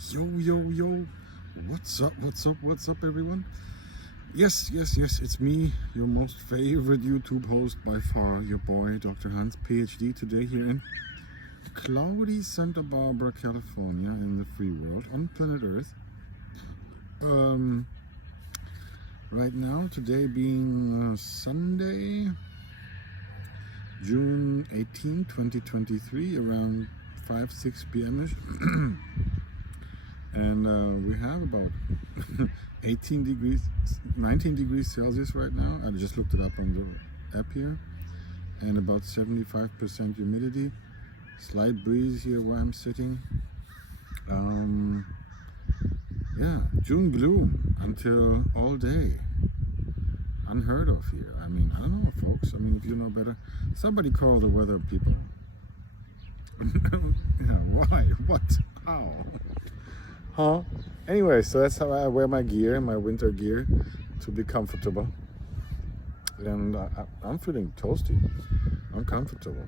Yo, what's up, everyone? Yes, it's me, your most favorite YouTube host by far, your boy, Dr. Hans, PhD, today here in cloudy Santa Barbara, California, in the free world, on planet Earth. Right now, today being Sunday, June 18, 2023, around 5-6 p.m.ish. And we have about 19 degrees Celsius right now. I just looked it up on the app here. And about 75% humidity. Slight breeze here where I'm sitting. Yeah, June gloom until all day. Unheard of here. I mean, I don't know, folks. I mean, if you know better, somebody call the weather people. Yeah, why? What? How? Huh? Anyway, so that's how I wear my gear, my winter gear, to be comfortable. And I'm feeling toasty. I'm comfortable.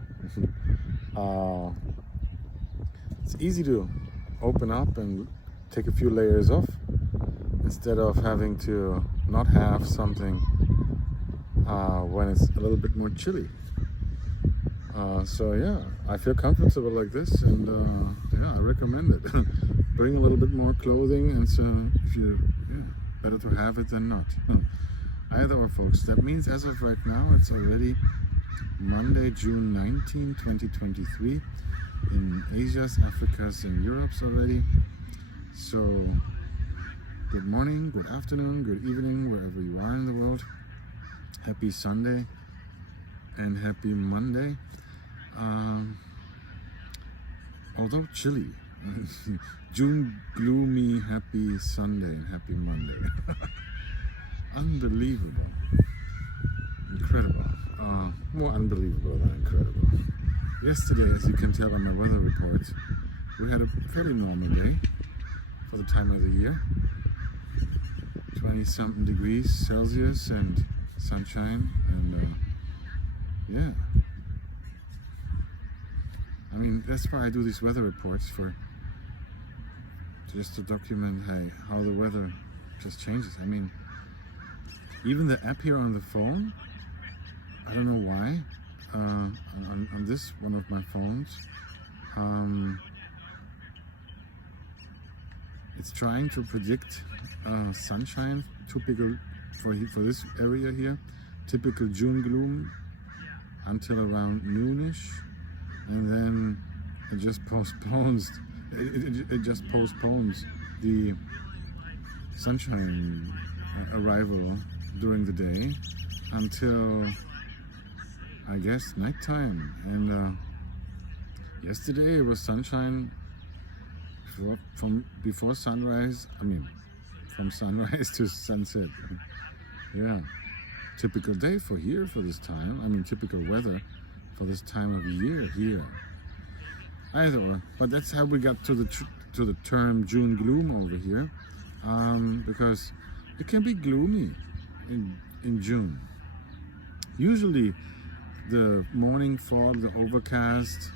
It's easy to open up and take a few layers off instead of having to not have something when it's a little bit more chilly. So yeah, I feel comfortable like this, and yeah, I recommend it. Bring a little bit more clothing, and so if you, yeah, better to have it than not. Either or, folks. That means as of right now, it's already Monday, June 19, 2023, in Asia's, Africa's, and Europe's already. So good morning, good afternoon, good evening, wherever you are in the world. Happy Sunday and happy Monday. Although chilly, June gloomy, happy Sunday and happy Monday. Unbelievable. Incredible. More unbelievable than incredible. Yesterday, as you can tell on my weather report, we had a fairly normal day for the time of the year. 20-something degrees Celsius and sunshine, and yeah. I mean, that's why I do these weather reports, just to document, hey, how the weather just changes. I mean, even the app here on the phone, I don't know why, on this one of my phones, it's trying to predict sunshine, typical for this area here, typical June gloom until around noonish, and then it just postpones. It just postpones the sunshine arrival during the day until, I guess, nighttime. And yesterday it was sunshine from before sunrise. I mean, from sunrise to sunset. Yeah, typical day for here for this time. I mean, typical weather for this time of year here. Either or, but that's how we got to the term June gloom over here, because it can be gloomy in June. Usually, the morning fog, the overcast,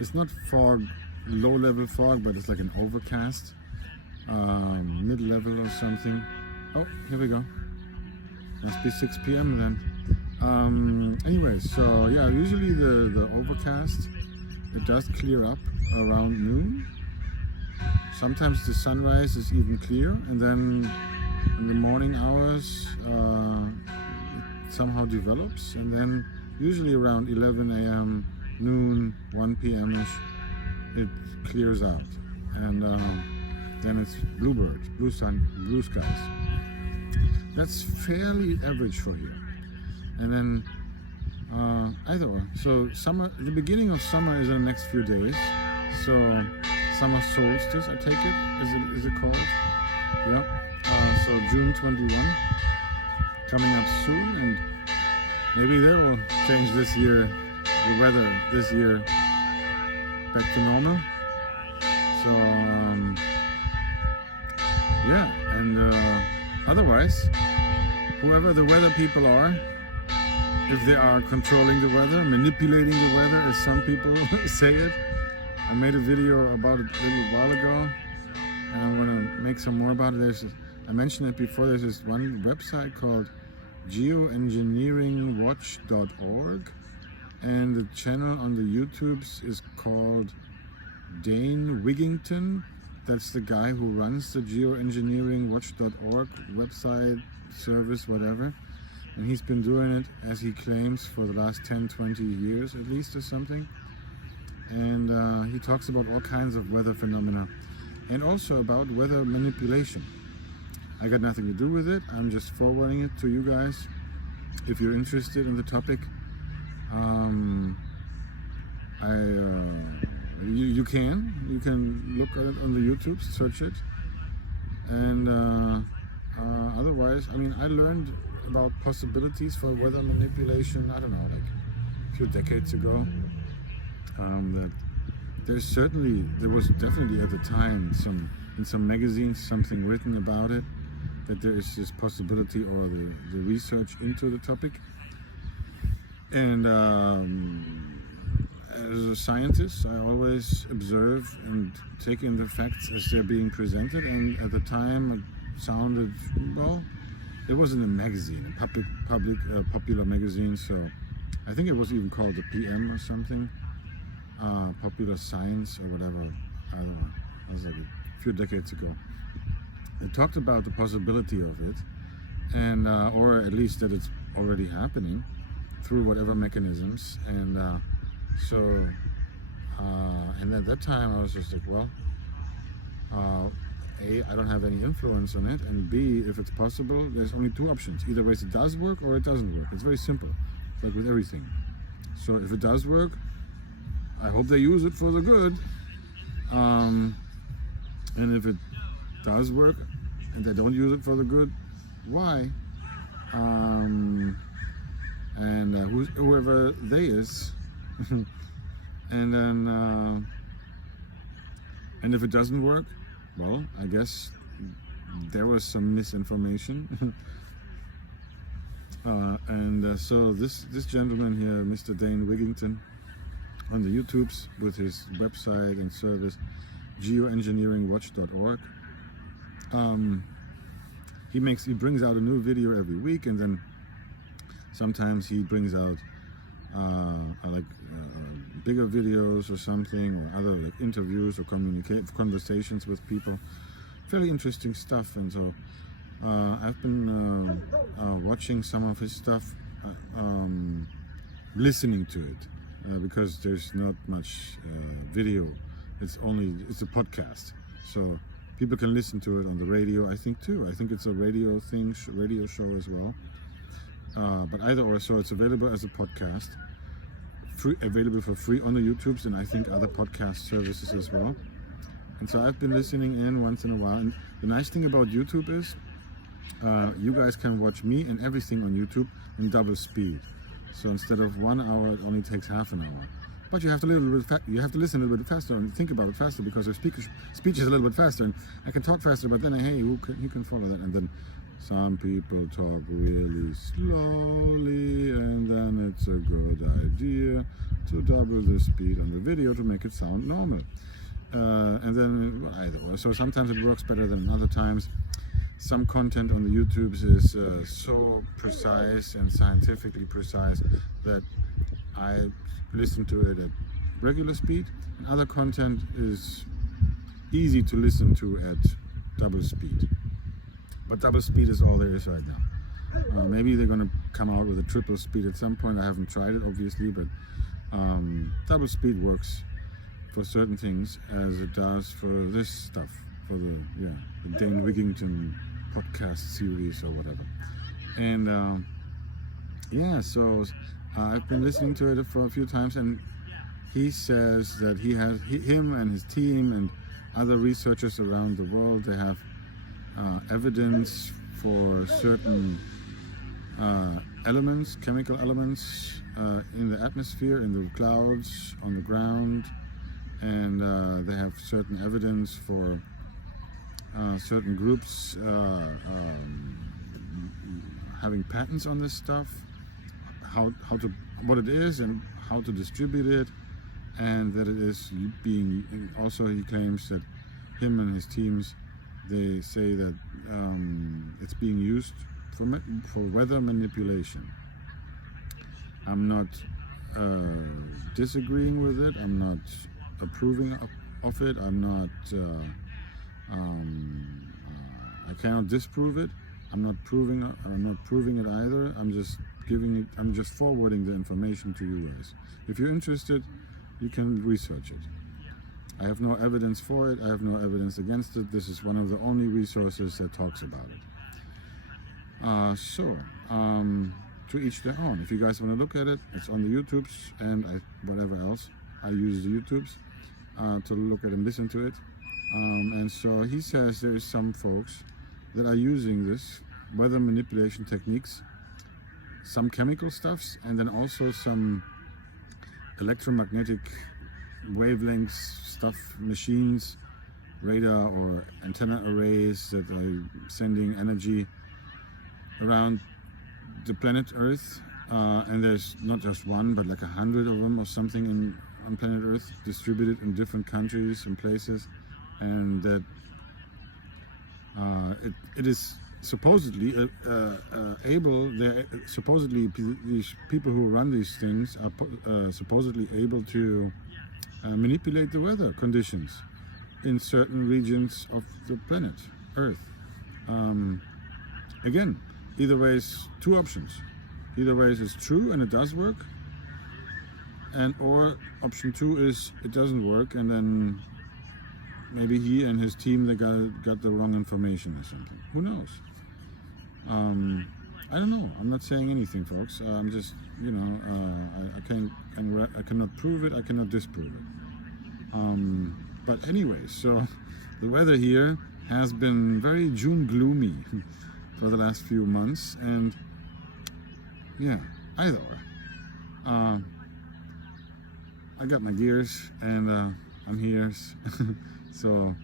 it's not fog, low-level fog, but it's like an overcast, mid-level or something. Oh, here we go. Must be 6 p.m. then. Anyway, so yeah, usually the overcast, it does clear up around noon. Sometimes the sunrise is even clear, and then in the morning hours it somehow develops, and then usually around 11 a.m., noon, 1 p.m.ish, it clears out, and then it's bluebirds, blue sun, blue skies. That's fairly average for here. And then either or. So summer, the beginning of summer is in the next few days. So summer solstice, I take it. Is it called? Yeah. So June 21 coming up soon, and maybe they will change this year, the weather this year back to normal. So yeah, and otherwise, whoever the weather people are, if they are controlling the weather, manipulating the weather, as some people say it. I made a video about it a little while ago. and I'm going to make some more about it. I mentioned it before, there's this one website called geoengineeringwatch.org, and the channel on the YouTubes is called Dane Wigington. That's the guy who runs the geoengineeringwatch.org website, service, whatever. And he's been doing it, as he claims, for the last 10-20 years at least or something. And he talks about all kinds of weather phenomena and also about weather manipulation. I got nothing to do with it. I'm just forwarding it to you guys. If you're interested in the topic, you can look at it on the YouTube, search it. And otherwise, I mean, I learned about possibilities for weather manipulation, I don't know, like a few decades ago. That there was definitely at the time in some magazines something written about it, that there is this possibility, or the research into the topic. And as a scientist, I always observe and take in the facts as they're being presented. And at the time, it sounded, well, it wasn't a magazine, a popular magazine. So I think it was even called the PM or something. Popular Science or whatever, I don't know, that was like a few decades ago. It talked about the possibility of it, and or at least that it's already happening through whatever mechanisms. And and at that time I was just like, well, A, I don't have any influence on it, and B, if it's possible, there's only two options. Either ways it does work or it doesn't work. It's very simple, like with everything. So if it does work, I hope they use it for the good, and if it does work and they don't use it for the good, why? And whoever they is, and then and if it doesn't work, well, I guess there was some misinformation. So this gentleman here, Mr. Dane Wigington, on the YouTubes with his website and service, geoengineeringwatch.org. He brings out a new video every week, and then sometimes he brings out bigger videos or something, or other like interviews or conversations with people. Fairly interesting stuff. And so I've been watching some of his stuff, listening to it. Because there's not much video, it's a podcast, so people can listen to it on the radio, I think too. I think it's a radio show as well, but either or. So it's available as a podcast, available for free on the YouTubes, and I think other podcast services as well. And so I've been listening in once in a while. And the nice thing about YouTube is you guys can watch me and everything on YouTube in double speed. So instead of 1 hour, it only takes half an hour. But you have to listen a little bit faster and think about it faster, because your speech is a little bit faster. And I can talk faster, but then hey, who can follow that? And then some people talk really slowly, and then it's a good idea to double the speed on the video to make it sound normal. And then either or. So sometimes it works better than other times. Some content on the YouTubes is so precise and scientifically precise that I listen to it at regular speed, and other content is easy to listen to at double speed. But double speed is all there is right now. Maybe they're going to come out with a triple speed at some point. I haven't tried it, obviously, but double speed works for certain things as it does for this stuff, for the Dane Wigington podcast series or whatever. And so I've been listening to it for a few times, and he says that him and his team and other researchers around the world, they have evidence for certain elements, chemical elements in the atmosphere, in the clouds, on the ground, and they have certain evidence for certain groups having patents on this stuff, what it is and how to distribute it, and that it is being, also he claims that him and his teams, they say that it's being used for weather manipulation. I'm not disagreeing with it. I'm not approving of it. I'm not. I cannot disprove it. I'm not proving it either. I'm just giving it. I'm just forwarding the information to you guys. If you're interested, you can research it. I have no evidence for it. I have no evidence against it. This is one of the only resources that talks about it. To each their own. If you guys want to look at it, it's on the YouTubes and whatever else. I use the YouTubes to look at and listen to it. And so he says there is some folks that are using this weather manipulation techniques, some chemical stuffs, and then also some electromagnetic wavelengths stuff, machines, radar or antenna arrays that are sending energy around the planet Earth, and there's not just one, but like 100 of them or something on planet Earth, distributed in different countries and places, and that it is supposedly supposedly these people who run these things are supposedly able to manipulate the weather conditions in certain regions of the planet Earth. Again, either way is two options. Either way is it's true and it does work, or option two is it doesn't work, and then maybe he and his team, they got the wrong information or something. Who knows? I don't know. I'm not saying anything, folks. I'm just, I cannot prove it. I cannot disprove it. But anyway, so the weather here has been very June gloomy for the last few months, and yeah, either or. I got my gears and I'm here. So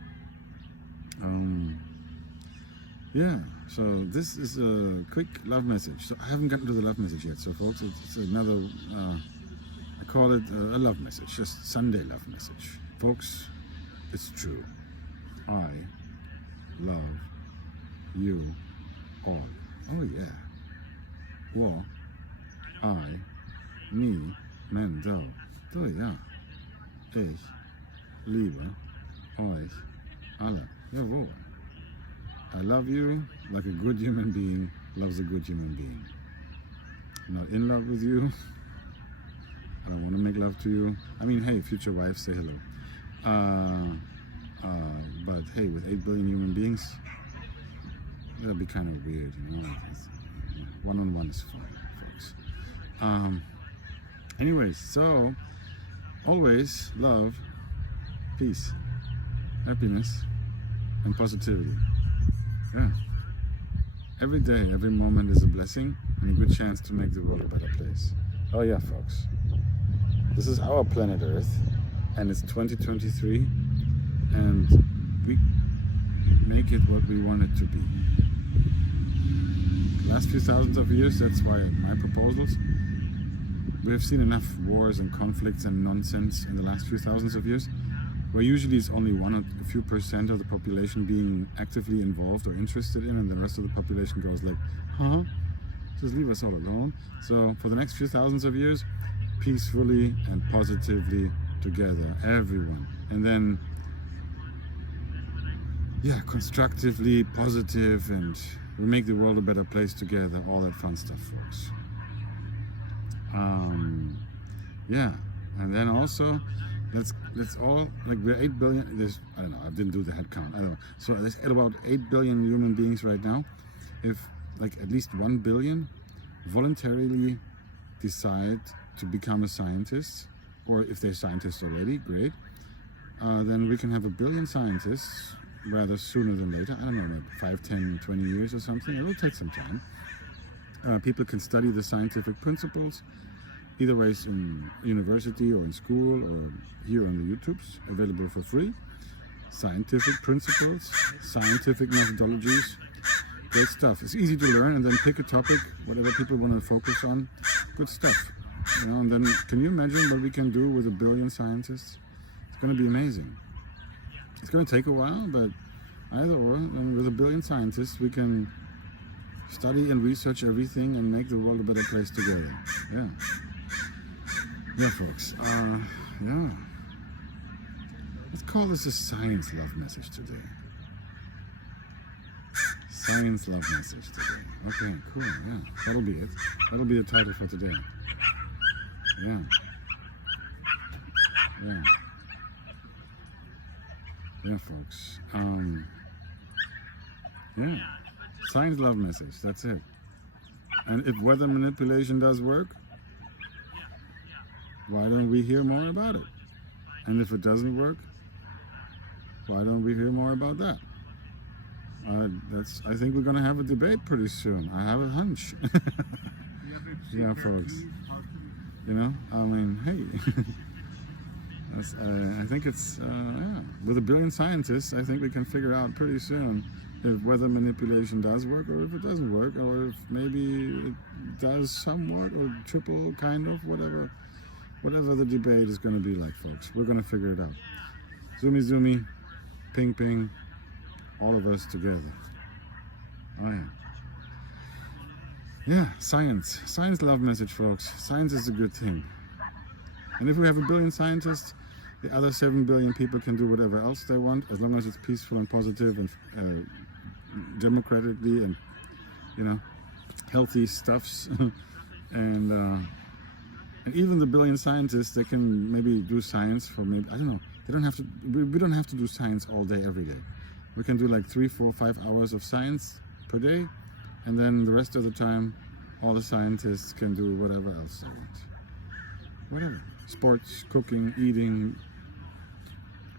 yeah, so this is a quick love message. So I haven't gotten to the love message yet, so folks, it's another I call it a love message, just Sunday love message. Folks, it's true. I love you all. Oh yeah. Wo ai ni men do. Ja. Ich liebe euch alle. Jawohl. I love you like a good human being loves a good human being. I'm not in love with you. I don't want to make love to you. I mean, hey, future wife, say hello. But hey, with 8 billion human beings, that'll be kind of weird, you know. One-on-one is fine, folks. Anyways, so always love, peace, happiness, and positivity. Yeah. Every day, every moment is a blessing and a good chance to make the world a better place. Oh yeah, folks. This is our planet Earth, and it's 2023, and we make it what we want it to be. The last few thousands of years, that's why my proposals, we have seen enough wars and conflicts and nonsense in the last few thousands of years, where usually it's only 1 or a few % of the population being actively involved or interested in, and the rest of the population goes like, huh? Just leave us all alone. So for the next few thousands of years, peacefully and positively together, everyone. And then, yeah, constructively positive, and we make the world a better place together, all that fun stuff, folks. Yeah, and then also, let's all, like, we're 8 billion, there's, I don't know, I didn't do the head count, I don't know. So there's about 8 billion human beings right now. If, like, at least 1 billion voluntarily decide to become a scientist, or if they're scientists already, great, then we can have 1 billion scientists rather sooner than later. I don't know, maybe 5, 10, 20 years or something. It will take some time. People can study the scientific principles, either ways in university or in school or here on the YouTubes, available for free. Scientific principles, scientific methodologies, great stuff. It's easy to learn, and then pick a topic, whatever people want to focus on, good stuff. You know, and then can you imagine what we can do with 1 billion scientists? It's going to be amazing. It's going to take a while, but either or, and with a billion scientists, we can study and research everything and make the world a better place together. Yeah. Yeah, folks. Yeah. Let's call this a science love message today. Science love message today. Okay, cool. Yeah, that'll be it. That'll be the title for today. Yeah. Yeah. Yeah, folks. Yeah. Science love message. That's it. And if weather manipulation does work, why don't we hear more about it? And if it doesn't work, why don't we hear more about that? I think we're going to have a debate pretty soon. I have a hunch. Yeah, folks. You know, I mean, hey. I think it's, yeah. With a billion scientists, I think we can figure out pretty soon if weather manipulation does work or if it doesn't work, or if maybe it does somewhat or triple, kind of, whatever the debate is going to be like, folks. We're going to figure it out. Zoomy, zoomy, ping, ping, all of us together. Oh, yeah. Yeah, science. Science love message, folks. Science is a good thing. And if we have a billion scientists, the other 7 billion people can do whatever else they want, as long as it's peaceful and positive and democratically and, you know, healthy stuffs. And even the billion scientists, they can maybe do science for maybe, I don't know, they don't have to, we don't have to do science all day, every day. We can do like 3, 4, 5 hours of science per day, and then the rest of the time, all the scientists can do whatever else they want. Whatever. Sports, cooking, eating,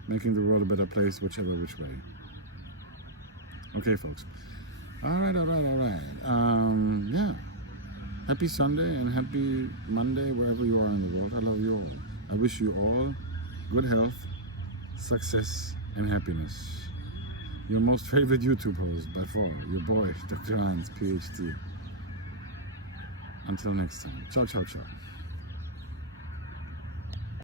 making the world a better place, whichever which way. Okay, folks. All right. Yeah. Happy Sunday and happy Monday, wherever you are in the world. I love you all. I wish you all good health, success, and happiness. Your most favorite YouTube host by far, your boy, Dr. Hans, PhD. Until next time. Ciao, ciao, ciao.